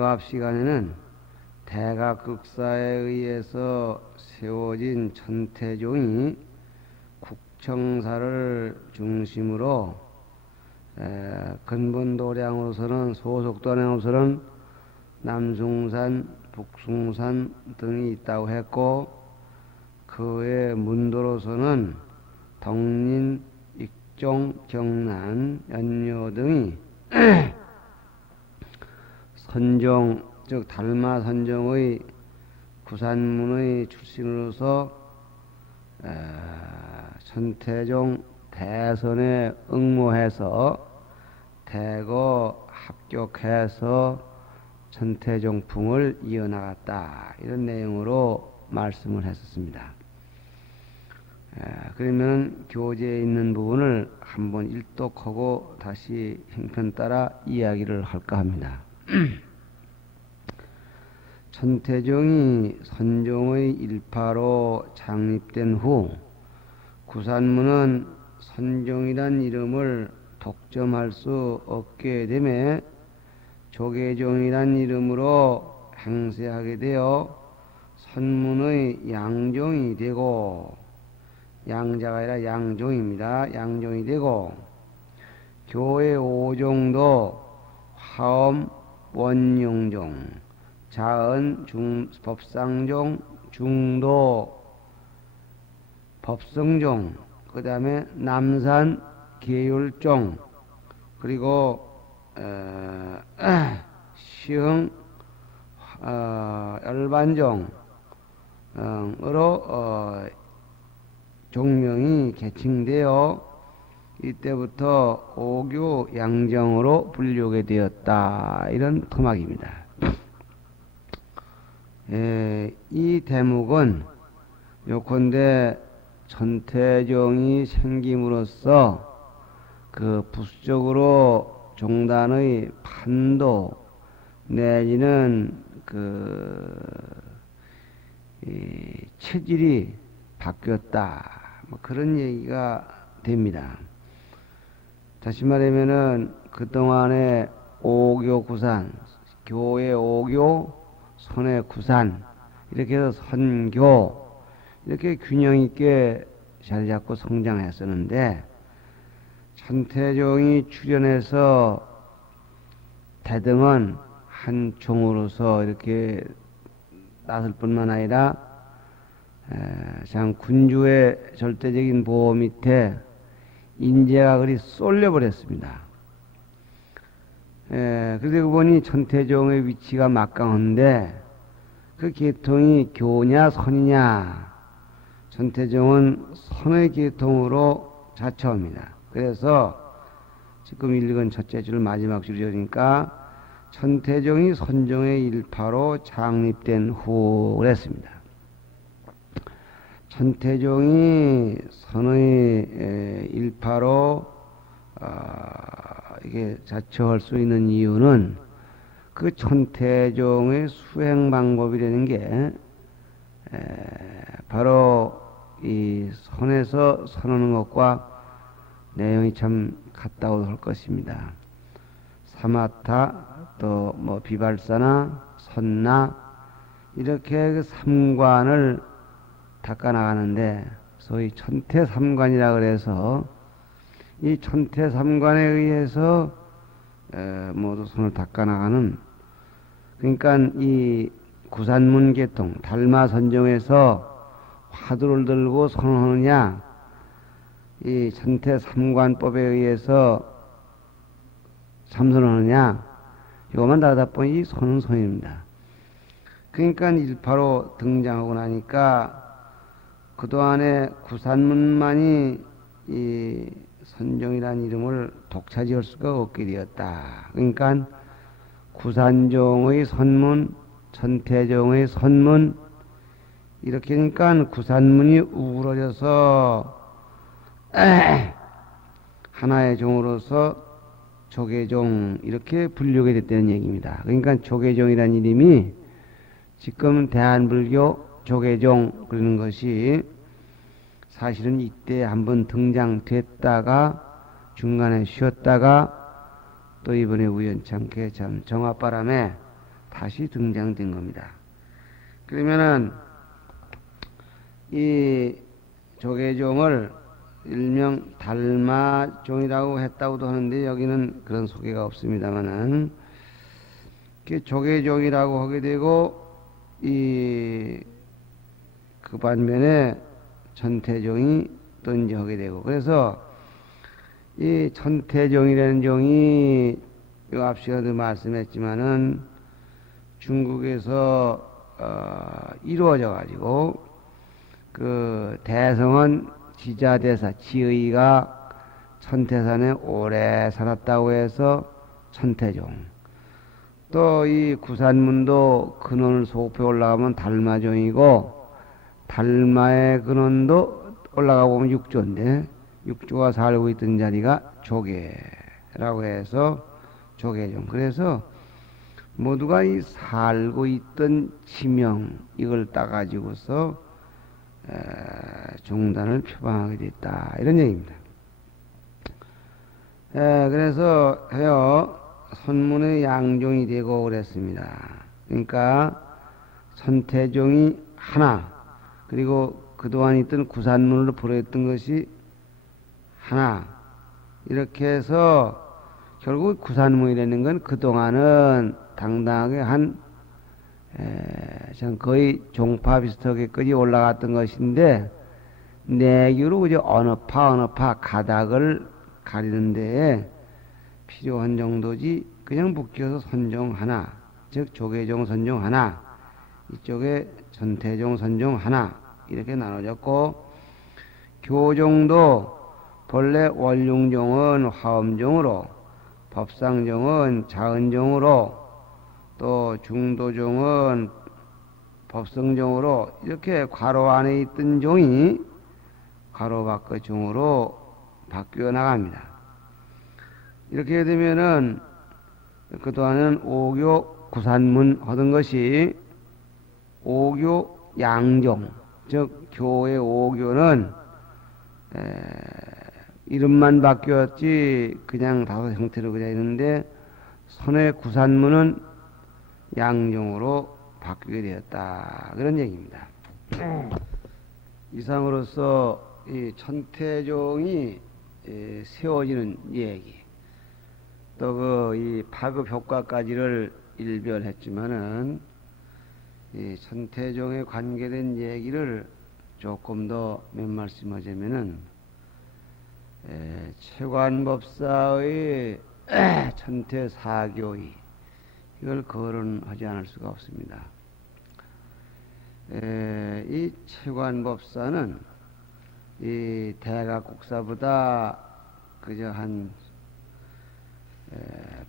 요압 시간에는 대각극사에 의해서 세워진 천태종이 국청사를 중심으로 근본도량으로서는 소속도량으로서는 남숭산, 북숭산 등이 있다고 했고, 그 외 문도로서는 덕린, 익종, 경난, 연료 등이 선종, 즉 달마 선종의 구산문의 출신으로서 천태종 대선에 응모해서 대거 합격해서 천태종풍을 이어나갔다, 이런 내용으로 말씀을 했었습니다. 그러면 교재에 있는 부분을 한번 일독하고 다시 형편 따라 이야기를 할까 합니다. 천태종이 선종의 일파로 창립된 후 구산문은 선종이란 이름을 독점할 수 없게 되매 조계종이란 이름으로 행세하게 되어 선문의 양종이 되고, 양자가 아니라 양종입니다. 양종이 되고, 교회 5종도 화엄, 원용종, 자은, 법상종, 중도, 법성종, 그 다음에 남산, 계율종, 그리고 시흥, 열반종으로 종명이 계층되어 이때부터 오교 양정으로 불리게 되었다, 이런 토막입니다. 이 대목은 요컨대 천태종이 생김으로써 그 부수적으로 종단의 판도 내지는 체질이 바뀌었다, 뭐 그런 얘기가 됩니다. 다시 말하면은 그동안에 오교 구산, 교회 오교, 선의 구산, 이렇게 해서 선교, 이렇게 균형 있게 자리 잡고 성장했었는데, 천태종이 출현해서 대등은 한 종으로서 이렇게 나설 뿐만 아니라 참 군주의 절대적인 보호 밑에 인재가 그리 쏠려버렸습니다. 그러고 보니 천태종의 위치가 막강한데 그 계통이 교냐 선이냐, 천태종은 선의 계통으로 자처합니다. 그래서 지금 읽은 첫째 줄 마지막 줄이니까 천태종이 선종의 일파로 창립된 후 그랬습니다. 천태종이 선의 일파로 이게 자처할 수 있는 이유는 그 천태종의 수행 방법이라는 게 바로 이 선에서 선하는 것과 내용이 참 같다고 할 것입니다. 사마타, 또 뭐 비발사나 선나, 이렇게 그 삼관을 닦아나가는데 소위 천태삼관이라 그래서 이 천태삼관에 의해서 모두 손을 닦아나가는, 그러니까 이 구산문 계통 달마 선종에서 화두를 들고 선언하느냐, 이 천태삼관법에 의해서 참선하느냐, 이것만 다르다 보니 이 손은 손입니다. 그러니까 일파로 등장하고 나니까 그동안에 구산문만이 이 선종이라는 이름을 독차지할 수가 없게 되었다. 그러니까 구산종의 선문, 천태종의 선문, 이렇게 하니까 구산문이 우그러져서 하나의 종으로서 조계종, 이렇게 불리게 됐다는 얘기입니다. 그러니까 조계종이라는 이름이 지금 대한불교 조계종 그러는 것이 사실은 이때 한번 등장됐다가 중간에 쉬었다가 또 이번에 우연찮게 참 정화바람에 다시 등장된 겁니다. 그러면은 이 조계종을 일명 달마종이라고 했다고도 하는데 여기는 그런 소개가 없습니다만은 조계종이라고 하게 되고 그 반면에 천태종이 또 이제 하게 되고 그래서 이 천태종이라는 종이 앞시에도 말씀했지만은 중국에서 이루어져 가지고 그 대성은 지자대사 지의가 천태산에 오래 살았다고 해서 천태종, 또 이 구산문도 근원을 소급해 올라가면 달마종이고 달마의 근원도 올라가 보면 육조인데 육조가 살고 있던 자리가 조계라고 해서 조계종. 그래서 모두가 이 살고 있던 지명 이걸 따가지고서 종단을 표방하게 됐다 이런 얘기입니다. 그래서 선문의 양종이 되고 그랬습니다. 그러니까 천태종이 하나, 그리고 그동안 있던 구산문으로 불어있던 것이 하나, 이렇게 해서 결국 구산문이라는 건 그동안은 당당하게 거의 종파 비슷하게까지 올라갔던 것인데 내규로 이제 어느 파 가닥을 가리는 데에 필요한 정도지 그냥 묶여서 선종 하나, 즉 조계종 선종 하나, 이쪽에 천태종 선종 하나 이렇게 나눠졌고, 교종도 본래 원룡종은 화엄종으로, 법상종은 자은종으로, 또 중도종은 법성종으로 이렇게 괄호 안에 있던 종이 괄호 밖의 종으로 바뀌어 나갑니다. 이렇게 되면은 그동안은 오교 구산문 하던 것이 오교 양종, 즉 교의 오교는 이름만 바뀌었지 그냥 다섯 형태로 그려 있는데 선의 구산문은 양종으로 바뀌게 되었다 그런 얘기입니다. 이상으로서 이 천태종이 세워지는 얘기, 또 이 파급 효과까지를 일별했지만은 이 천태종에 관계된 얘기를 조금 더 몇 말씀 하자면은 채관법사의 천태사교의 이걸 거론하지 않을 수가 없습니다. 이 채관법사는 이 대각국사보다 그저 한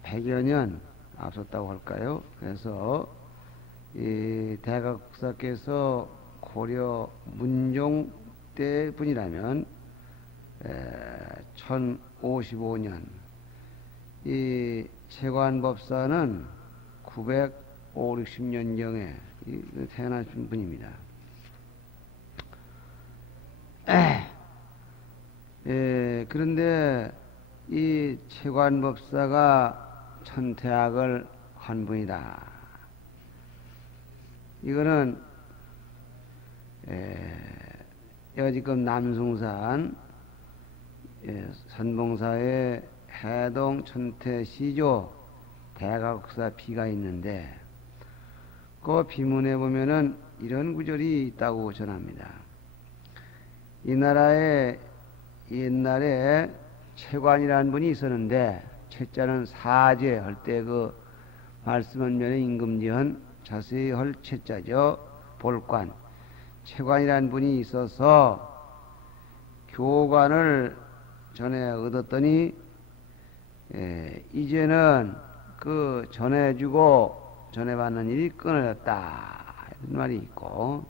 100여 년 앞섰다고 할까요? 그래서 이 대각국사께서 고려 문종 때뿐이라면 1055년, 이 채관법사는 950, 60년경에 태어나신 분입니다. 그런데 이 채관법사가 천태학을 한 분이다. 이거는 여지껏 남승산 선봉사의 해동 천태 시조 대각국사 비가 있는데 그 비문에 보면은 이런 구절이 있다고 전합니다. 이 나라에 옛날에 채관이라는 분이 있었는데, 채자는 사제 할 때 그 말씀한 면에 임금지한 자세히 할 채자죠. 볼관. 채관이라는 분이 있어서 교관을 전에 얻었더니 이제는 그 전해주고 전해받는 일이 끊어졌다 이런 말이 있고,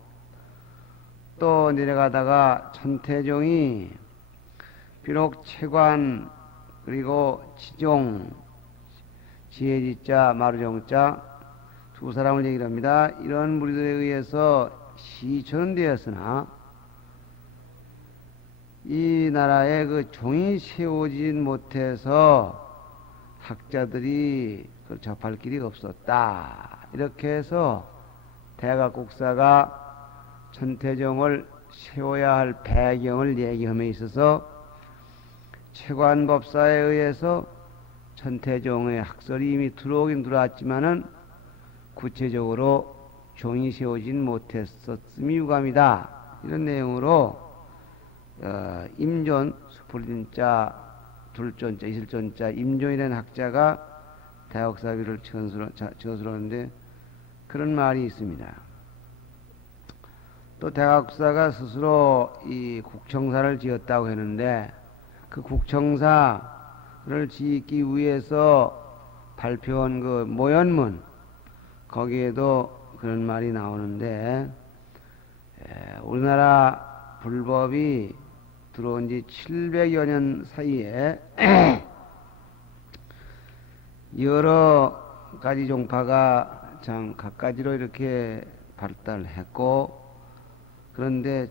또 내려가다가 천태종이 비록 채관 그리고 지종, 지혜지자 마루종자 두 사람을 얘기를 합니다. 이런 무리들에 의해서 시초는 되었으나 이 나라에 그 종이 세워지진 못해서 학자들이 그걸 접할 길이 없었다 이렇게 해서 대각국사가 천태종을 세워야 할 배경을 얘기함에 있어서 채관법사에 의해서 천태종의 학설이 이미 들어오긴 들어왔지만은 구체적으로 종이 세우진 못했었음이 유감이다. 이런 내용으로 임존, 수풀인자, 둘존자, 이슬존자, 임존이라는 학자가 대학사비를 저술하는데 그런 말이 있습니다. 또 대학사가 스스로 이 국청사를 지었다고 했는데 그 국청사를 짓기 위해서 발표한 그 모연문 거기에도 그런 말이 나오는데 우리나라 불법이 들어온 지 700여 년 사이에 여러 가지 종파가 참 각가지로 이렇게 발달했고 그런데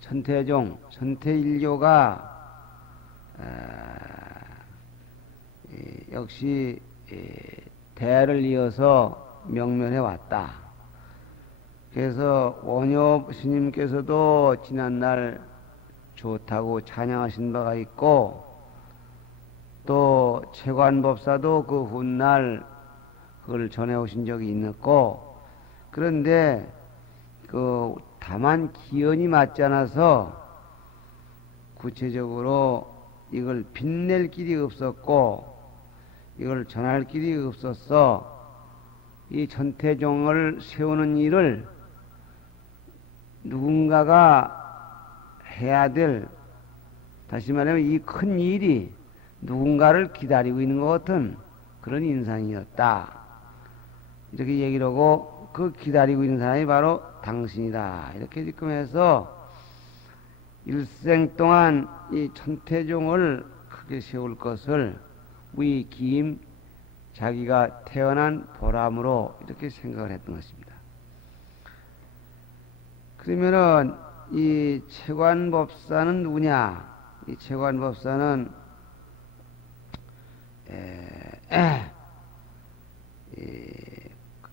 천태종, 천태일교가 역시 대를 이어서 명면해 왔다. 그래서 원효 스님께서도 지난날 좋다고 찬양하신 바가 있고 또 채관법사도 그 훗날 그걸 전해오신 적이 있었고 그런데 다만 기연이 맞지 않아서 구체적으로 이걸 빛낼 길이 없었고 이걸 전할 길이 없었어. 이 천태종을 세우는 일을 누군가가 해야 될, 다시 말하면 이 큰 일이 누군가를 기다리고 있는 것 같은 그런 인상이었다. 이렇게 얘기를 하고 그 기다리고 있는 사람이 바로 당신이다. 이렇게 지금 해서 일생 동안 이 천태종을 크게 세울 것을 우리 기임 자기가 태어난 보람으로 이렇게 생각을 했던 것입니다. 그러면은 이 채관법사는 누구냐? 이 채관법사는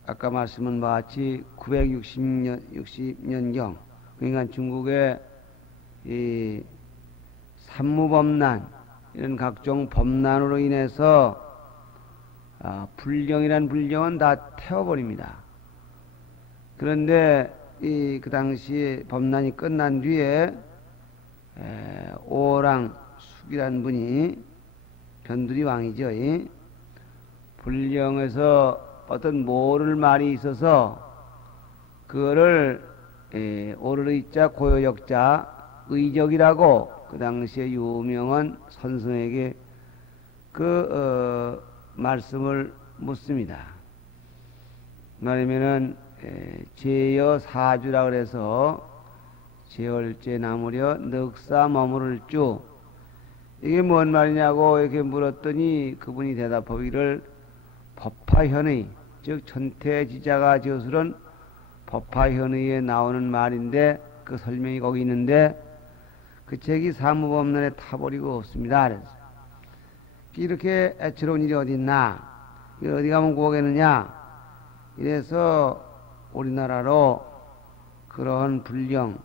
아까 말씀한 바와 같이 960년경 그러니까 중국의 이 산무법난 이런 각종 법난으로 인해서 불경이란 불경은 다 태워버립니다. 그런데 그 당시 법난이 끝난 뒤에 오랑 숙이란 분이 변두리 왕이죠. 불경에서 어떤 모를 말이 있어서 그거를 오르의자 고요역자 의적이라고 그 당시에 유명한 선생에게 말씀을 묻습니다. 말하면은 제여 사주라 그래서 제월제 나무려 넉사 머무를 주 이게 뭔 말이냐고 이렇게 물었더니 그분이 대답하기를 법화현의 즉 천태지자가 저술은 법화현의에 나오는 말인데 그 설명이 거기 있는데 그 책이 사무법론에 타버리고 없습니다. 그래서 이렇게 애처로운 일이 어디 있나? 어디 가면 구하겠느냐? 이래서 우리나라로 그러한 불경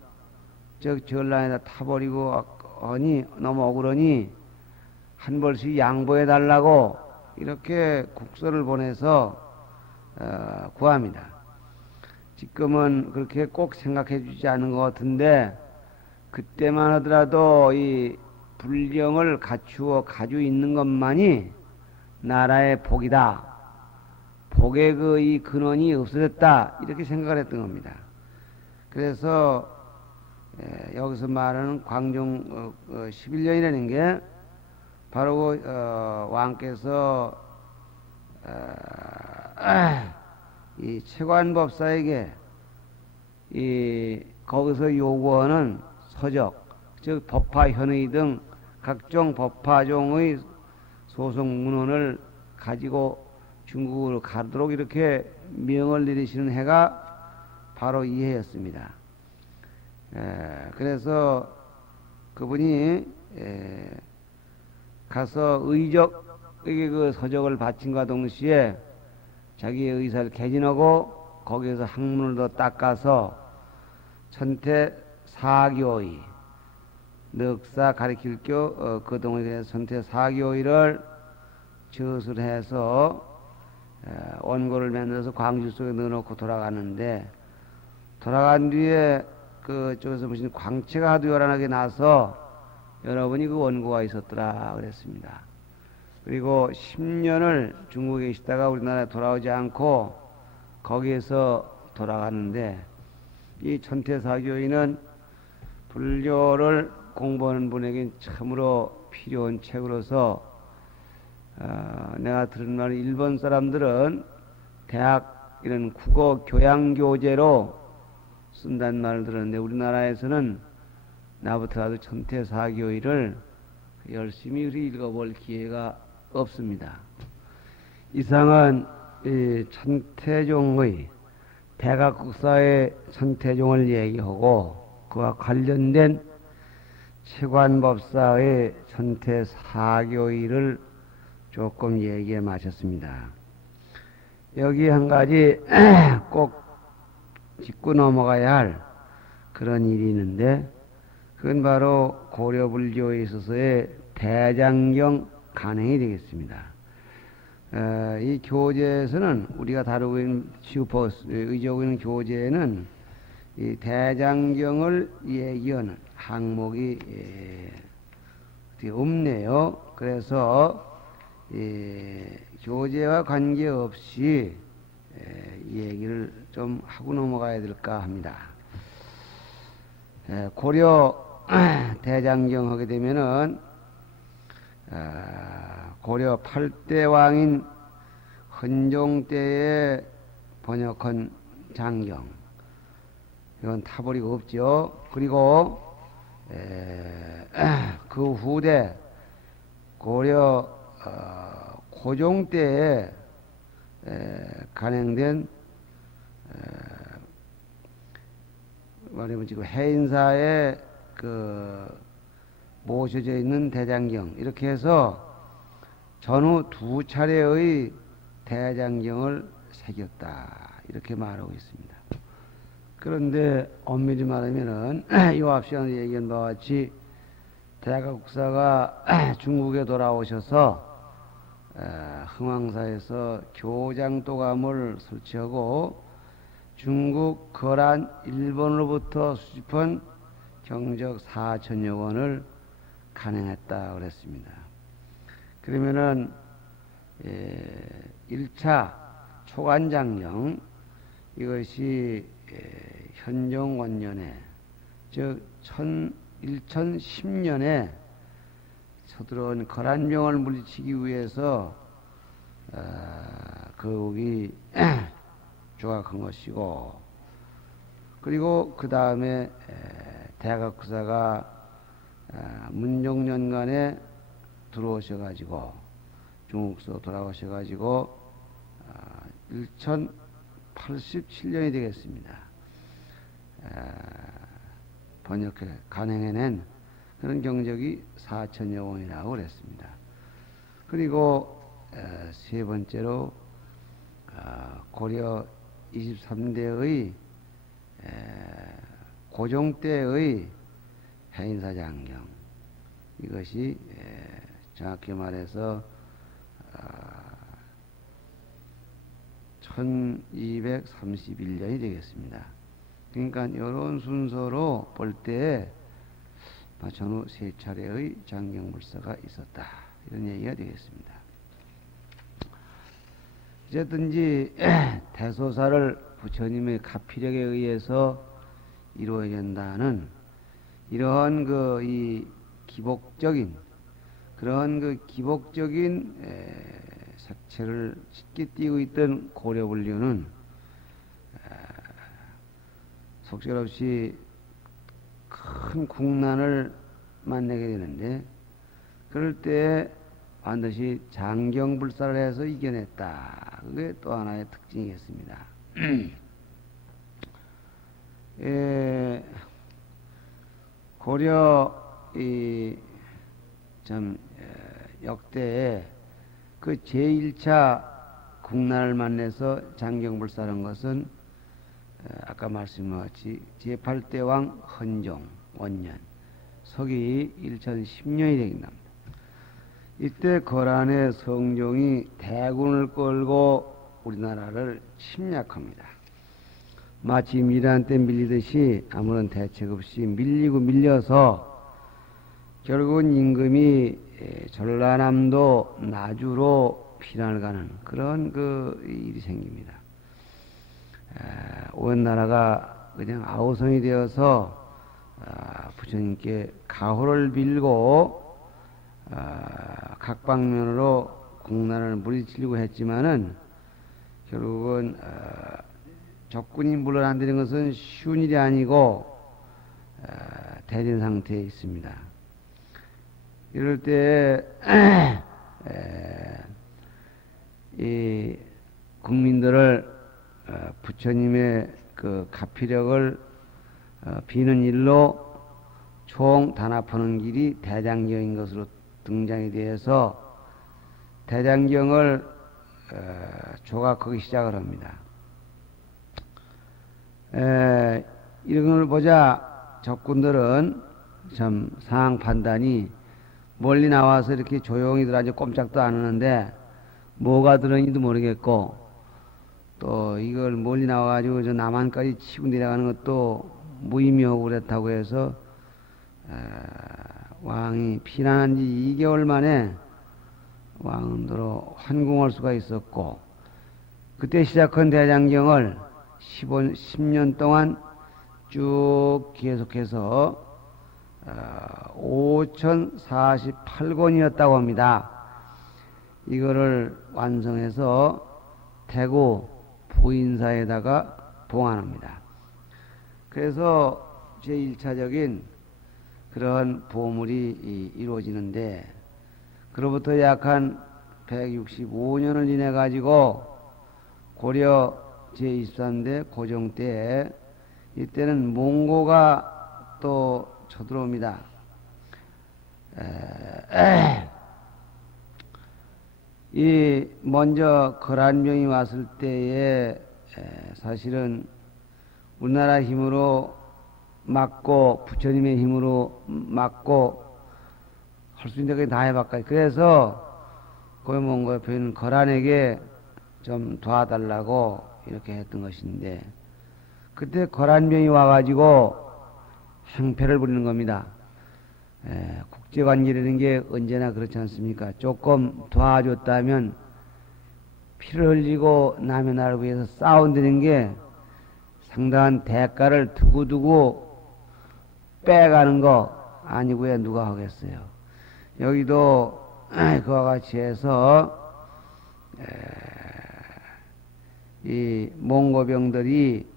즉 전란에다 타버리고 하니 너무 억울하니 한 벌씩 양보해 달라고 이렇게 국서를 보내서 구합니다. 지금은 그렇게 꼭 생각해 주지 않은 것 같은데 그때만 하더라도 이 불경을 갖추어 가지고 있는 것만이 나라의 복이다. 복의 이 근원이 없어졌다. 이렇게 생각을 했던 겁니다. 그래서 여기서 말하는 광종 11년이라는 게 바로 왕께서 이 채관법사에게 거기서 요구하는 서적, 즉 법화현의 등 각종 법화종의 소송 문헌을 가지고 중국으로 가도록 이렇게 명을 내리시는 해가 바로 이 해였습니다. 그래서 그분이 가서 의적 이게 그 서적을 바친과 동시에 자기의 의사를 개진하고 거기에서 학문을 더 닦아서 천태 사교의 넉사 가리킬 교 그동에 대해서 천태 사교의를 저술해서 원고를 만들어서 광주 속에 넣어놓고 돌아가는데 돌아간 뒤에 그쪽에서 무슨 광채가 하도 요란하게 나서 여러분이 그 원고가 있었더라 그랬습니다. 그리고 10년을 중국에 있다가 우리나라에 돌아오지 않고 거기에서 돌아가는데 이 천태사교인은 불교를 공부하는 분에게 참으로 필요한 책으로서 내가 들은 말은 일본 사람들은 대학 이런 국어 교양 교재로 쓴다는 말을 들었는데 우리나라에서는 나부터라도 천태사교의를 열심히 읽어볼 기회가 없습니다. 이상은 천태종의 대각국사의 천태종을 얘기하고 그와 관련된 채관법사의 천태사교의를 조금 얘기해 마쳤습니다. 여기 한 가지 꼭 짚고 넘어가야 할 그런 일이 있는데 그건 바로 고려불교에 있어서의 대장경 간행이 되겠습니다. 이 교재에서는 우리가 다루고 있는 의지하고 있는 교재에는 이 대장경을 얘기하는 항목이 없네요. 그래서 교재와 관계없이 얘기를 좀 하고 넘어가야 될까 합니다. 고려 대장경 하게 되면은 고려 8대 왕인 헌종 때에 번역한 장경 이건 타버리가 없죠. 그리고 그 후대 고려 고종 때에 간행된 말하면 지금 해인사에 모셔져 있는 대장경 이렇게 해서 전후 2차례의 대장경을 새겼다 이렇게 말하고 있습니다. 그런데 엄밀히 말하면은 이 앞시간에 얘기한 바와 같이 대각국사가 중국에 돌아오셔서 흥왕사에서 교장도감을 설치하고 중국 거란 일본으로부터 수집한 경적 4천여 권을 간행했다 그랬습니다. 그러면은 1차 초간장경 이것이 현종원년에 즉 1010년에 서들어온 거란병을 물리치기 위해서 거기 조각한 것이고 그리고 그 다음에 대각국사가 문종년간에 들어오셔가지고 중국서 돌아오셔가지고 1087년이 되겠습니다. 번역해 간행해낸 그런 경적이 4천여 원이라고 그랬습니다. 그리고 세 번째로 고려 23대의 고종 때의 해인사장경 이것이 정확히 말해서 1231년이 되겠습니다. 그러니까 이런 순서로 볼 때 전후 세 차례의 장경불사가 있었다 이런 얘기가 되겠습니다. 어쨌든지 대소사를 부처님의 가피력에 의해서 이루어진다는 이러한 이 기복적인 그런 기복적인 색채를 짙게 띄고 있던 고려불교는 속절없이 큰 국난을 만나게 되는데 그럴 때 반드시 장경불사를 해서 이겨냈다. 그게 또 하나의 특징이겠습니다. 고려 역대에 그 제1차 국난을 만나서 장경불사라는 것은 아까 말씀한 같이 제8대 왕 헌종 원년 서기 1010년이 되겠습니다. 이때 거란의 성종이 대군을 끌고 우리나라를 침략합니다. 마치 미란 때 밀리듯이 아무런 대책 없이 밀리고 밀려서 결국은 임금이 전라남도 나주로 피난을 가는 그런 그 일이 생깁니다. 온 나라가 그냥 아우성이 되어서 부처님께 가호를 빌고 각 방면으로 국난을 물리치려고 했지만은 결국은 적군이 물러난다는 것은 쉬운 일이 아니고 대전 상태에 있습니다. 이럴 때 이 국민들을 부처님의 그 가피력을 비는 일로 총 단합하는 길이 대장경인 것으로 등장이 되어서 대장경을 조각하기 시작을 합니다. 이런 걸 보자 적군들은 참 상황 판단이 멀리 나와서 이렇게 조용히 들어가지 꼼짝도 안 하는데 뭐가 들었는지도 모르겠고 또 이걸 멀리 나와가지고 저 남한까지 치고 내려가는 것도 무의미하고 그렇다고 해서 왕이 피난한 지 2개월 만에 왕도로 환궁할 수가 있었고 그때 시작한 대장경을 10년 동안 쭉 계속해서 5048권이었다고 합니다. 이거를 완성해서 대구 보인사에다가 봉안합니다. 그래서 제1차적인 그런 보물이 이루어지는데 그로부터 약 한 165년을 지내 가지고 고려 제23대 고종 때 이때는 몽고가 또 쳐들어옵니다. 이 먼저 거란병이 왔을 때에 사실은 우리나라 힘으로 막고 부처님의 힘으로 막고 할 수 있는 게 다 해봤까지 그래서 거기 몽고 옆에는 거란에게 좀 도와달라고 이렇게 했던 것인데 그때 거란병이 와가지고 행패를 부리는 겁니다. 국제관계라는 게 언제나 그렇지 않습니까? 조금 도와줬다면 피를 흘리고 남의 나라를 위해서 싸운다는 게 상당한 대가를 두고두고 빼가는 거 아니고야 누가 하겠어요. 여기도 그와 같이 해서 이 몽고병들이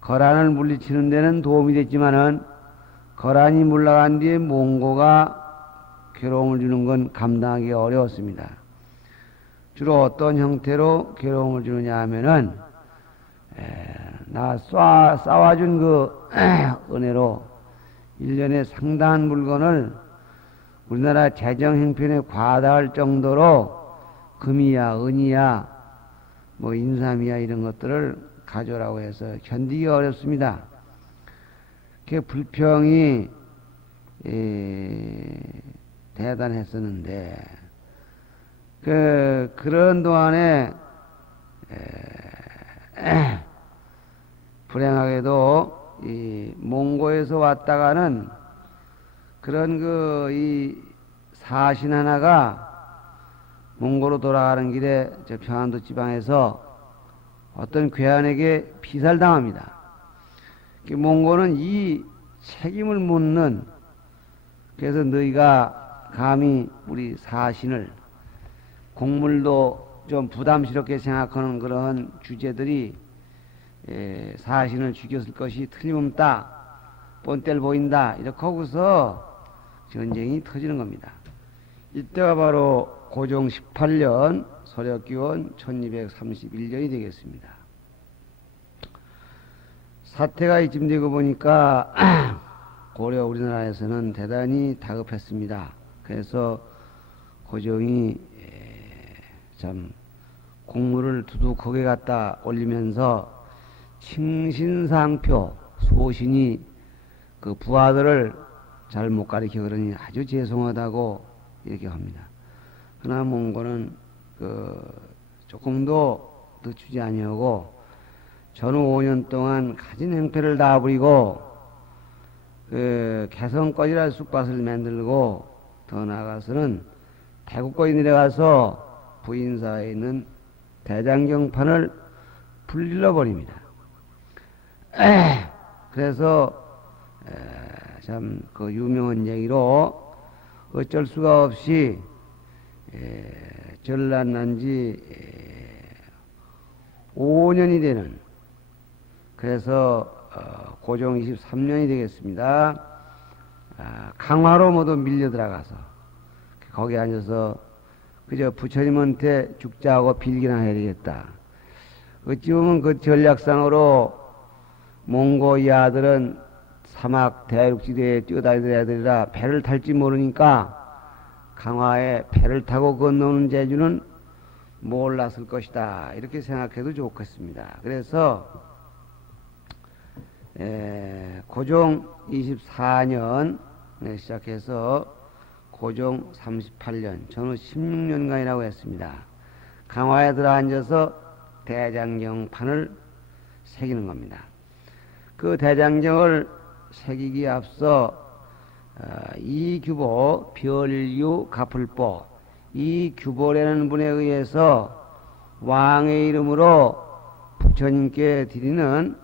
거란을 물리치는 데는 도움이 됐지만은 거란이 물러간 뒤에 몽고가 괴로움을 주는 건 감당하기 어려웠습니다. 주로 어떤 형태로 괴로움을 주느냐 하면은 나 쌓아준 그 은혜로 1년에 상당한 물건을 우리나라 재정 형편에 과다할 정도로 금이야 은이야 뭐 인삼이야 이런 것들을 가져라고 해서 견디기 어렵습니다. 그 불평이 대단했었는데 그런 동안에 불행하게도 이 몽고에서 왔다가는 그런 이 사신 하나가 몽고로 돌아가는 길에 저 평안도 지방에서 어떤 괴한에게 피살당합니다. 몽고는 이 책임을 묻는 그래서 너희가 감히 우리 사신을 공물도 좀 부담스럽게 생각하는 그런 주제들이 사신을 죽였을 것이 틀림없다. 뻔때를 보인다. 이렇게 하고서 전쟁이 터지는 겁니다. 이때가 바로 고종 18년 서력기원 1231년이 되겠습니다. 사태가 이쯤 되고 보니까 고려 우리나라에서는 대단히 다급했습니다. 그래서 고종이 참 공물을 두둑하게 갖다 올리면서 칭신상표 소신이 그 부하들을 잘 못 가르쳐 그러니 아주 죄송하다고 이렇게 합니다. 그러나 몽고는 조금도 늦추지 아니하고 전후 5년 동안 가진 행패를 다 부리고 개성거리라 쑥밭을 만들고 더 나아가서는 대구까지 내려가서 부인사에 있는 대장경판을 불질러 버립니다. 그래서 참 그 유명한 얘기로 어쩔 수가 없이 전란 난지 5년이 되는, 그래서 고종 23년이 되겠습니다. 강화로 모두 밀려 들어가서 거기 앉아서 그저 부처님한테 죽자하고 빌기나 해야 되겠다. 어찌 보면 그 전략상으로 몽고 이 아들은 사막 대륙지대에 뛰어다니는 애들이라 배를 탈지 모르니까 강화에 배를 타고 건너오는 재주는 몰랐을 것이다. 이렇게 생각해도 좋겠습니다. 그래서 고종 24년 시작해서 고종 38년, 전후 16년간이라고 했습니다. 강화에 들어앉아서 대장경판을 새기는 겁니다. 그 대장경을 새기기에 앞서 이규보 별유 가풀보, 이 규보라는 분에 의해서 왕의 이름으로 부처님께 드리는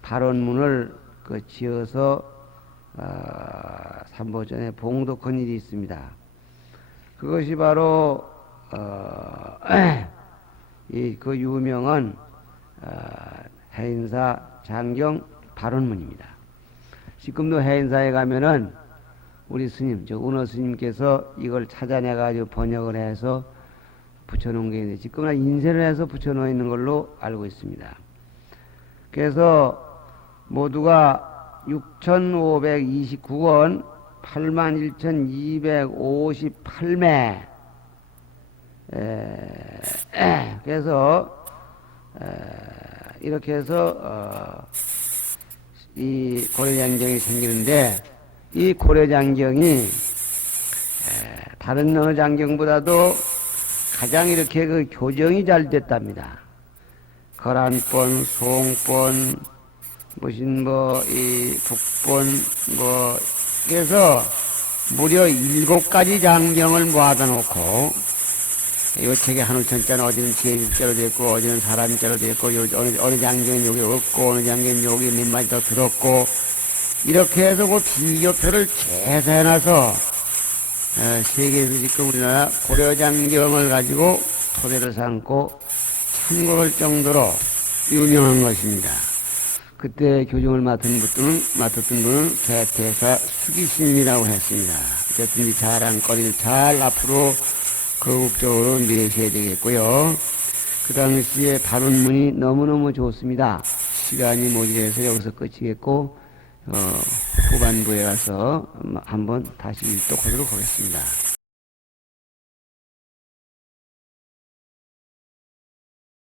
발언문을 지어서 삼보전에 봉독한 일이 있습니다. 그것이 바로 그 유명한 해인사 장경 발언문입니다. 지금도 해인사에 가면은 우리 스님, 은호 스님께서 이걸 찾아내가지고 번역을 해서 붙여놓은 게 있는데, 지금은 인쇄를 해서 붙여놓아 있는 걸로 알고 있습니다. 그래서 모두가 6,529권 81,258매, 그래서 이렇게 해서 이 고려장경이 생기는데, 이 고려장경이 다른 어느 장경보다도 가장 이렇게 그 교정이 잘 됐답니다. 거란본, 소홍본, 무슨 이 북본, 그래서 무려 7가지 장경을 모아다 놓고, 이 책에 한울천자는 어디는 제6자로 됐고, 어디는 사람자로 됐고, 어느 장경은 여기 없고, 어느 장경은 여기 몇 마디 더 들었고, 이렇게 해서 그 비교표를 계산해놔서 세계에서 지금 우리나라 고려장경을 가지고 토대를 삼고 참고할 정도로 유명한 것입니다. 그때 교정을 맡았던 분은 개태사 수기신이라고 했습니다. 어쨌든 이 자랑거리를 잘 앞으로 거국적으로 내셔야 되겠고요. 그 당시에 발언문이 너무너무 좋습니다. 시간이 모자라서 여기서 끝이겠고, 후반부에 가서 한번 다시 읽도록 하도록 하겠습니다.